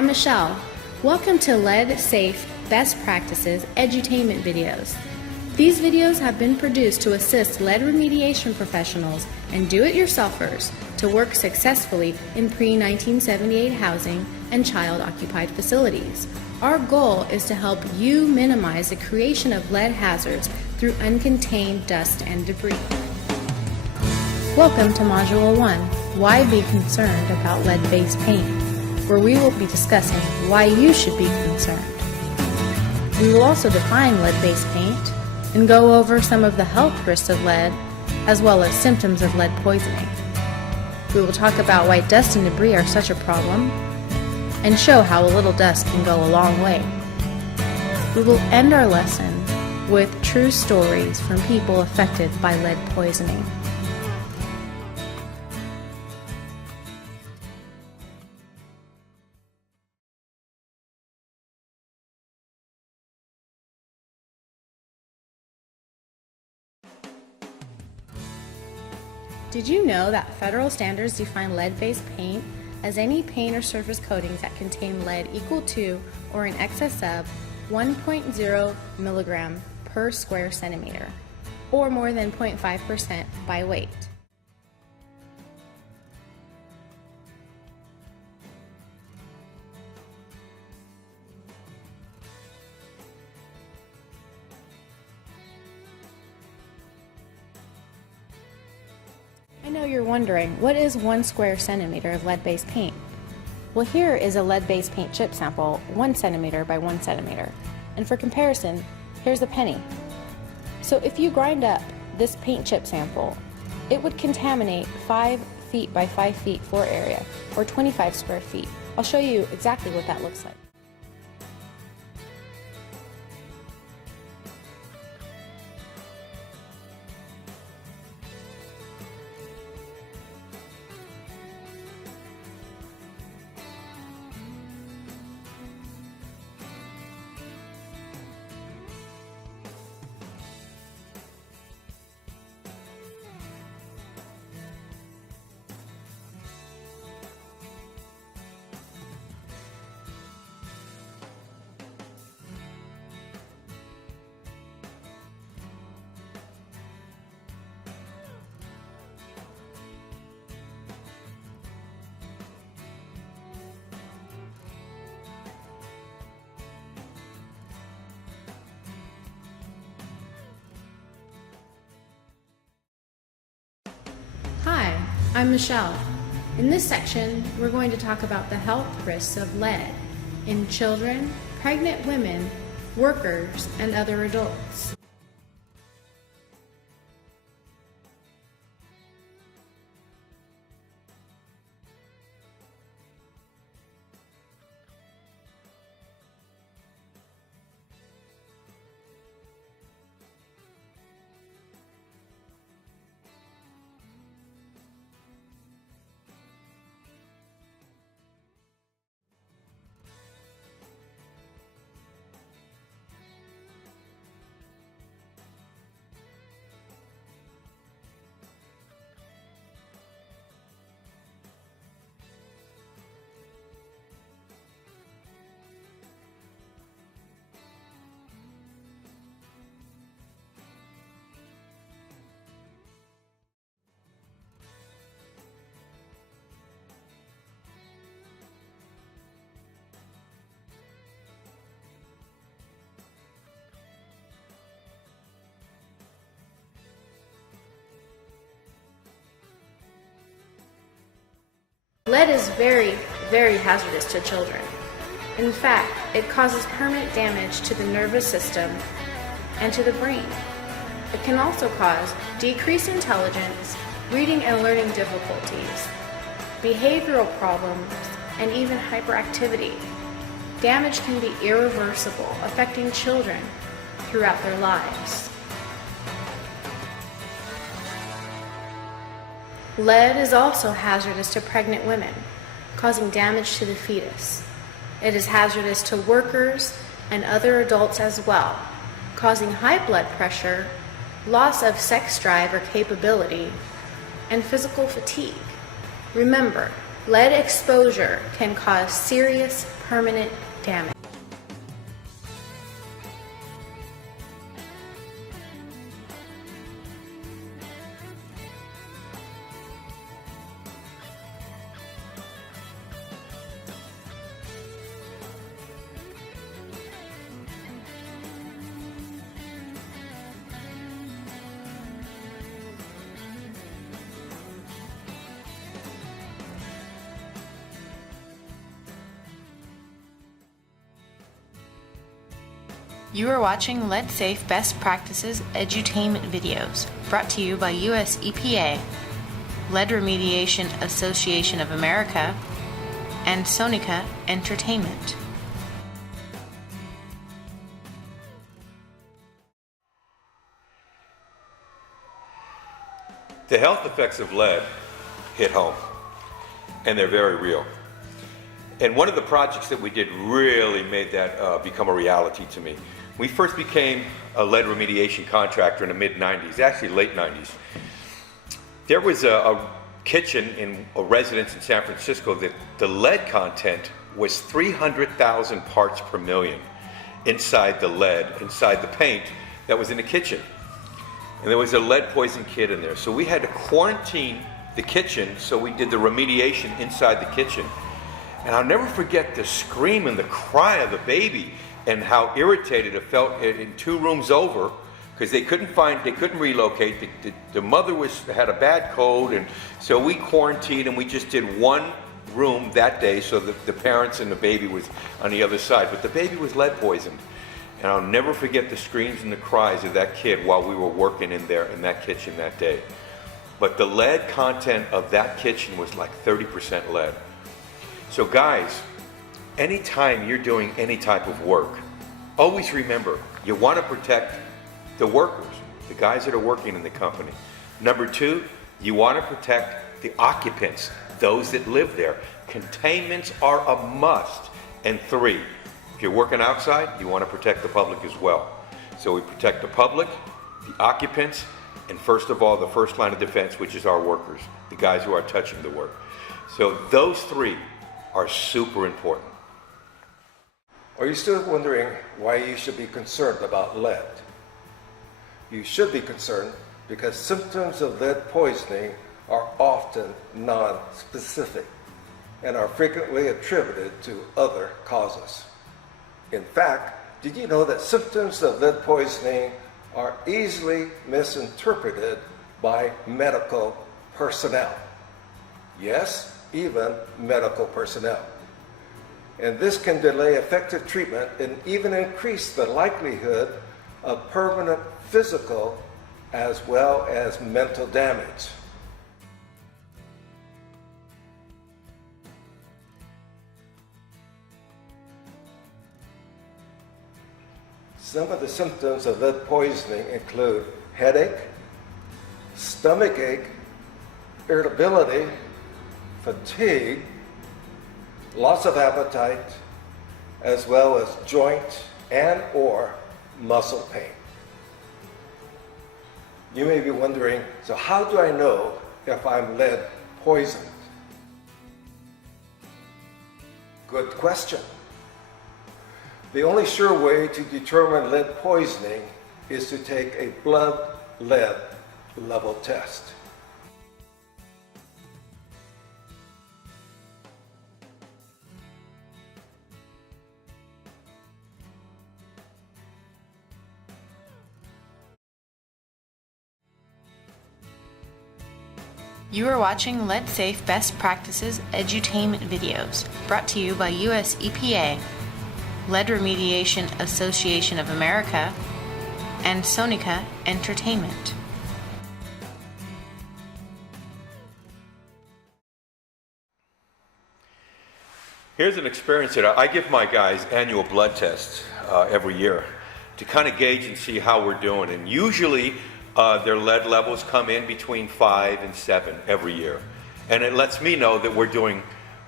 I'm Michelle. Welcome to Lead Safe Best Practices Edutainment videos. These videos have been produced to assist lead remediation professionals and do-it-yourselfers to work successfully in pre-1978 housing and child-occupied facilities. Our goal is to help you minimize the creation of lead hazards through uncontained dust and debris. Welcome to Module 1, Why Be Concerned About Lead-Based Paint, where we will be discussing why you should be concerned. We will also define lead-based paint and go over some of the health risks of lead, as well as symptoms of lead poisoning. We will talk about why dust and debris are such a problem, and show how a little dust can go a long way. We will end our lesson with true stories from people affected by lead poisoning. Did you know that federal standards define lead-based paint as any paint or surface coatings that contain lead equal to or in excess of 1.0 milligram per square centimeter, or more than 0.5% by weight? I know you're wondering, what is 1 square centimeter of lead-based paint? Well, here is a lead-based paint chip sample, 1 centimeter by 1 centimeter. And for comparison, here's a penny. So if you grind up this paint chip sample, it would contaminate 5 feet by 5 feet floor area, or 25 square feet. I'll show you exactly what that looks like. Hi, I'm Michelle. In this section, we're going to talk about the health risks of lead in children, pregnant women, workers, and other adults. Lead is very, very hazardous to children. In fact, it causes permanent damage to the nervous system and to the brain. It can also cause decreased intelligence, reading and learning difficulties, behavioral problems, and even hyperactivity. Damage can be irreversible, affecting children throughout their lives. Lead is also hazardous to pregnant women, causing damage to the fetus. It is hazardous to workers and other adults as well, causing high blood pressure, loss of sex drive or capability, and physical fatigue. Remember, Lead exposure can cause serious permanent damage. You are watching Lead Safe Best Practices Edutainment videos, brought to you by US EPA, Lead Remediation Association of America, and Sonica Entertainment. The health effects of lead hit home, and they're very real. And one of the projects that we did really made that become a reality to me. We first became a lead remediation contractor in the mid-90s, actually late 90s. There was a kitchen in a residence in San Francisco that the lead content was 300,000 parts per million inside the lead, inside the paint that was in the kitchen. And there was a lead poison kit in there. So we had to quarantine the kitchen, so we did the remediation inside the kitchen. And I'll never forget the scream and the cry of the baby and how irritated it felt in 2 rooms over, because they couldn't relocate. The mother had a bad cold, and so we quarantined and we just did 1 room that day so that the parents and the baby was on the other side. But the baby was lead poisoned. And I'll never forget the screams and the cries of that kid while we were working in there in that kitchen that day. But the lead content of that kitchen was like 30% lead. So guys, anytime you're doing any type of work, always remember, you want to protect the workers, the guys that are working in the company. Number 2, you want to protect the occupants, those that live there. Containments are a must. And 3, if you're working outside, you want to protect the public as well. So we protect the public, the occupants, and first of all, the first line of defense, which is our workers, the guys who are touching the work. So those 3 are super important. Are you still wondering why you should be concerned about lead? You should be concerned because symptoms of lead poisoning are often non-specific and are frequently attributed to other causes. In fact, did you know that symptoms of lead poisoning are easily misinterpreted by medical personnel? Yes, even medical personnel. And this can delay effective treatment and even increase the likelihood of permanent physical as well as mental damage. Some of the symptoms of lead poisoning include headache, stomach ache, irritability, fatigue, loss of appetite, as well as joint and or muscle pain. You may be wondering, so how do I know if I'm lead poisoned? Good question. The only sure way to determine lead poisoning is to take a blood lead level test. You are watching Lead Safe Best Practices Edutainment videos, brought to you by US EPA, Lead Remediation Association of America, and Sonica Entertainment. Here's an experience that I give my guys annual blood tests every year to kind of gauge and see how we're doing. And usually their lead levels come in between 5 and 7 every year. And it lets me know that we're doing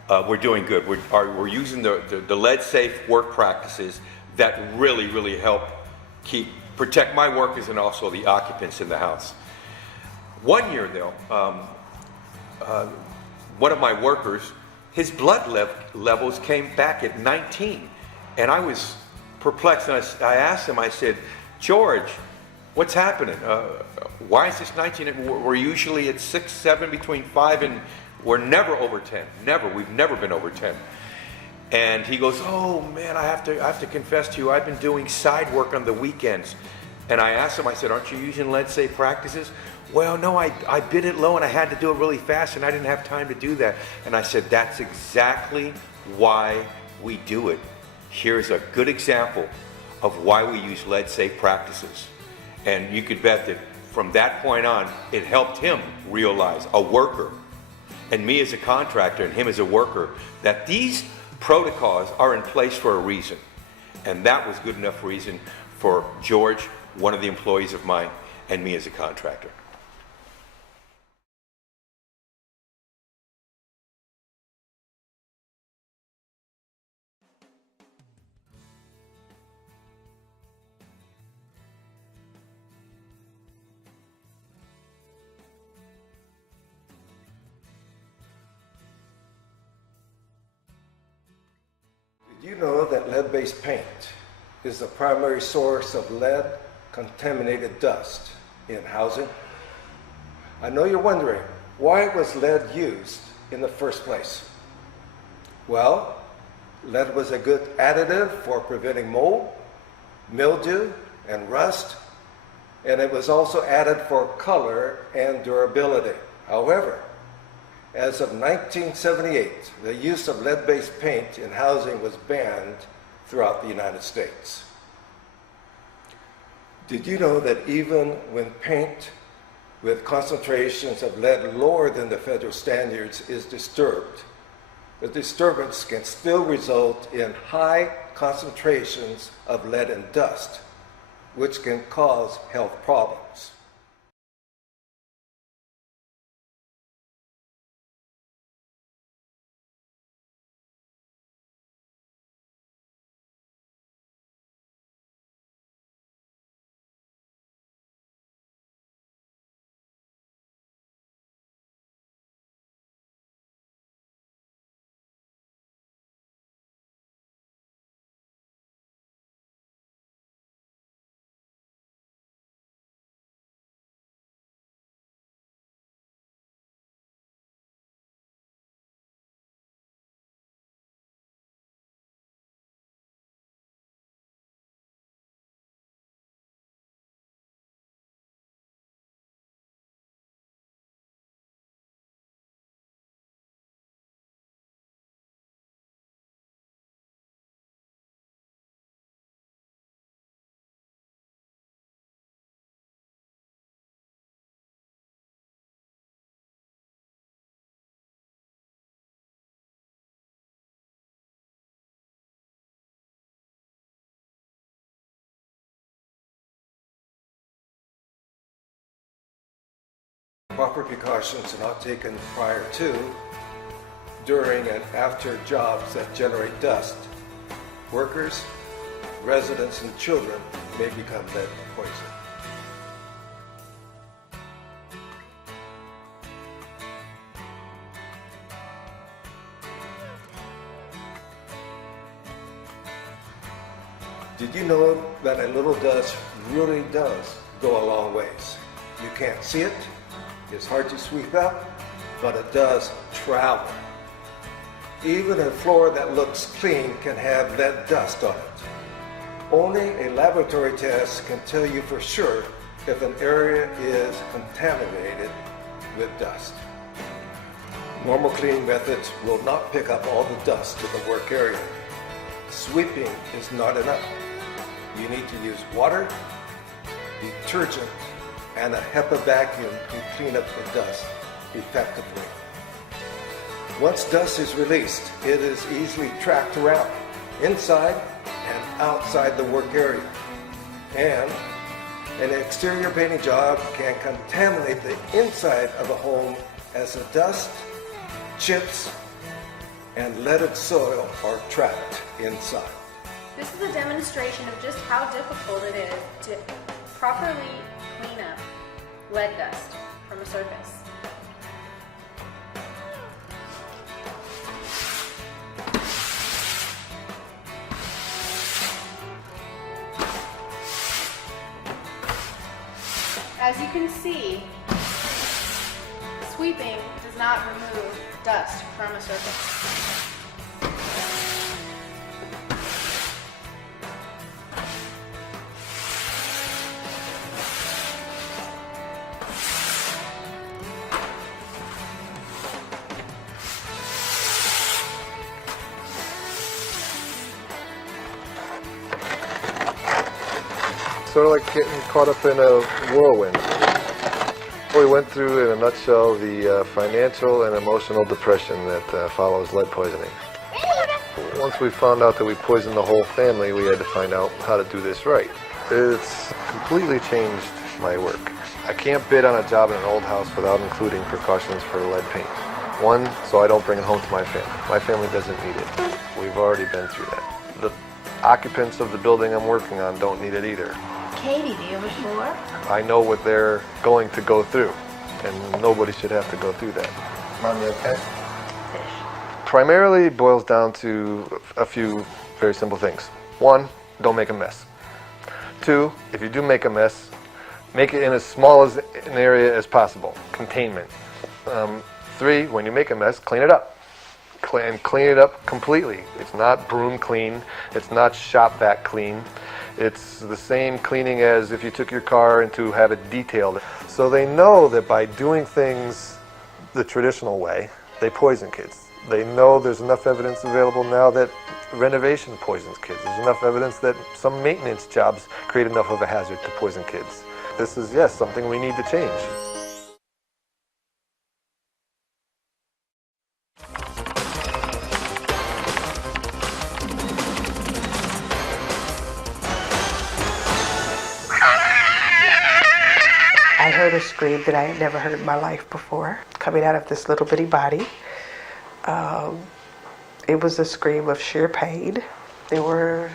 good. We're using the lead safe work practices that really help protect my workers and also the occupants in the house. One year though, one of my workers his blood levels came back at 19. And I was perplexed, and I asked him, I said, George, what's happening? Why is this 19? We're usually at 6, 7, between 5, and we're never over 10. Never. We've never been over 10. And he goes, oh man, I have to confess to you, I've been doing side work on the weekends. And I asked him, I said, aren't you using lead-safe practices? Well, no, I bid it low and I had to do it really fast and I didn't have time to do that. And I said, that's exactly why we do it. Here's a good example of why we use lead-safe practices. And you could bet that from that point on, it helped him realize, a worker, and me as a contractor and him as a worker, that these protocols are in place for a reason. And that was good enough reason for George, one of the employees of mine, and me as a contractor. Did you know that lead-based paint is the primary source of lead-contaminated dust in housing? I know you're wondering, why was lead used in the first place? Well, lead was a good additive for preventing mold, mildew, and rust, and it was also added for color and durability. However, as of 1978, the use of lead-based paint in housing was banned throughout the United States. Did you know that even when paint with concentrations of lead lower than the federal standards is disturbed, the disturbance can still result in high concentrations of lead and dust, which can cause health problems? Proper precautions are not taken prior to, during, and after jobs that generate dust. Workers, residents, and children may become lead poisoned. Did you know that a little dust really does go a long ways? You can't see it, it's hard to sweep up, but it does travel. Even a floor that looks clean can have lead dust on it. Only a laboratory test can tell you for sure if an area is contaminated with dust. Normal cleaning methods will not pick up all the dust in the work area. Sweeping is not enough. You need to use water, detergent, and a HEPA vacuum to clean up the dust effectively. Once dust is released, it is easily tracked around, inside and outside the work area. And an exterior painting job can contaminate the inside of a home as the dust, chips, and leaded soil are trapped inside. This is a demonstration of just how difficult it is to properly clean up lead dust from a surface. As you can see, sweeping does not remove dust from a surface. Sort of like getting caught up in a whirlwind. We went through, in a nutshell, the financial and emotional depression that follows lead poisoning. Once we found out that we poisoned the whole family, we had to find out how to do this right. It's completely changed my work. I can't bid on a job in an old house without including precautions for lead paint. One, so I don't bring it home to my family. My family doesn't need it. We've already been through that. The occupants of the building I'm working on don't need it either. Katie, do you have a floor? I know what they're going to go through, and nobody should have to go through that. Mommy, okay? Primarily boils down to a few very simple things. One, don't make a mess. Two, if you do make a mess, make it in as small as an area as possible, containment. Three, when you make a mess, clean it up. Clean it up completely. It's not broom clean, it's not shop vac clean. It's the same cleaning as if you took your car and to have it detailed. So they know that by doing things the traditional way, they poison kids. They know there's enough evidence available now that renovation poisons kids. There's enough evidence that some maintenance jobs create enough of a hazard to poison kids. This is, yes, something we need to change. I heard a scream that I had never heard in my life before, coming out of this little bitty body. It was a scream of sheer pain. There were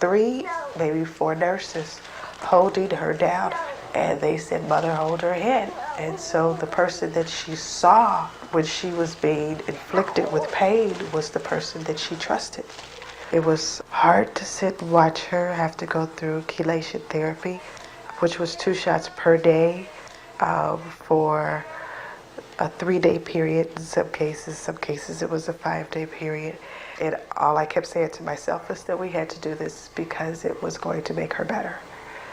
3, maybe 4 nurses holding her down, and they said, "Mother, hold her head." And so the person that she saw when she was being inflicted with pain was the person that she trusted. It was hard to sit and watch her have to go through chelation therapy, which was 2 shots per day for a 3-day period in some cases it was a 5-day period. And all I kept saying to myself is that we had to do this because it was going to make her better.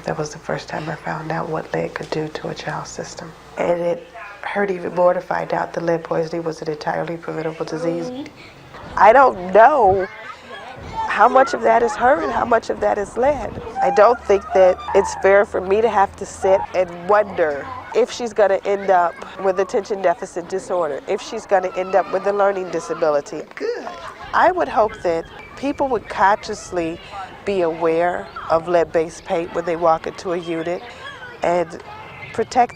That was the first time I found out what lead could do to a child's system. And it hurt even more to find out that lead poisoning was an entirely preventable disease. I don't know how much of that is her and how much of that is lead. I don't think that it's fair for me to have to sit and wonder if she's going to end up with attention deficit disorder, if she's going to end up with a learning disability. Good. I would hope that people would consciously be aware of lead-based paint when they walk into a unit and protect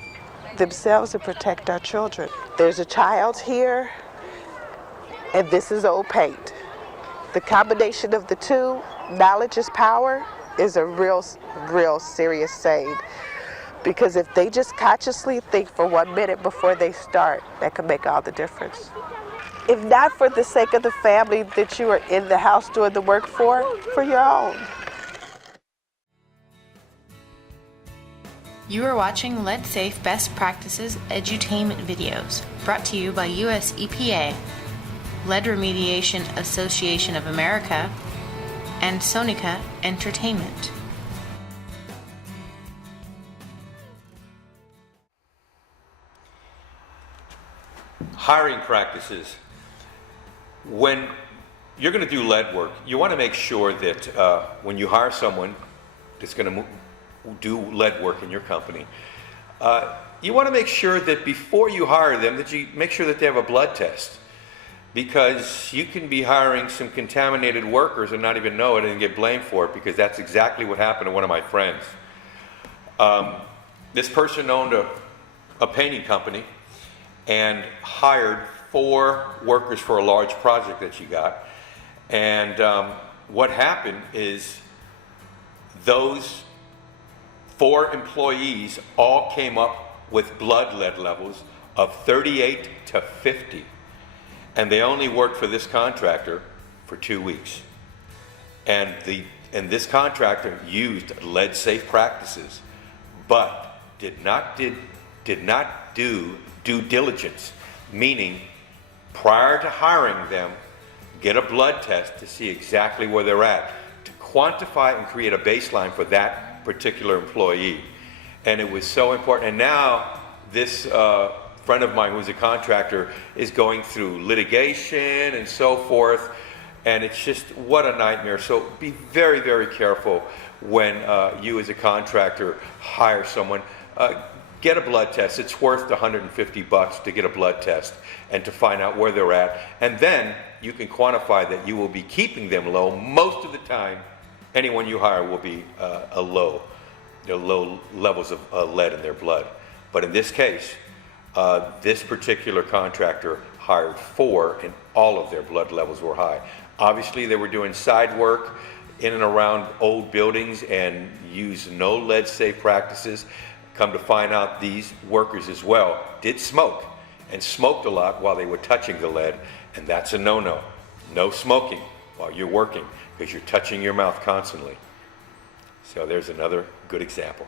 themselves and protect our children. There's a child here, and this is old paint. The combination of the two, knowledge is power, is a real serious saying. Because if they just consciously think for 1 minute before they start, that could make all the difference. If not for the sake of the family that you are in the house doing the work for your own. You are watching Lead Safe Best Practices Edutainment videos, brought to you by US EPA, Lead Remediation Association of America, and Sonica Entertainment. Hiring practices. When you're going to do lead work, you want to make sure that when you hire someone that's going to do lead work in your company, you want to make sure that before you hire them that you make sure that they have a blood test. Because you can be hiring some contaminated workers and not even know it and get blamed for it, because that's exactly what happened to one of my friends. This person owned a painting company and hired 4 workers for a large project that she got. And what happened is those 4 employees all came up with blood lead levels of 38 to 50. And they only worked for this contractor for 2 weeks. And this contractor used lead safe practices, but did not do due diligence, meaning prior to hiring them, get a blood test to see exactly where they're at, to quantify and create a baseline for that particular employee. And it was so important. And now this friend of mine who's a contractor is going through litigation and so forth. And it's just, what a nightmare. So be very, very careful when you as a contractor hire someone. Get a blood test. It's worth $150 to get a blood test and to find out where they're at. And then you can quantify that you will be keeping them low. Most of the time, anyone you hire will be low levels of lead in their blood. But in this case, this particular contractor hired 4 and all of their blood levels were high. Obviously, they were doing side work in and around old buildings and used no lead safe practices. Come to find out, these workers as well did smoke and smoked a lot while they were touching the lead, and that's a no-no. No smoking while you're working because you're touching your mouth constantly. So there's another good example.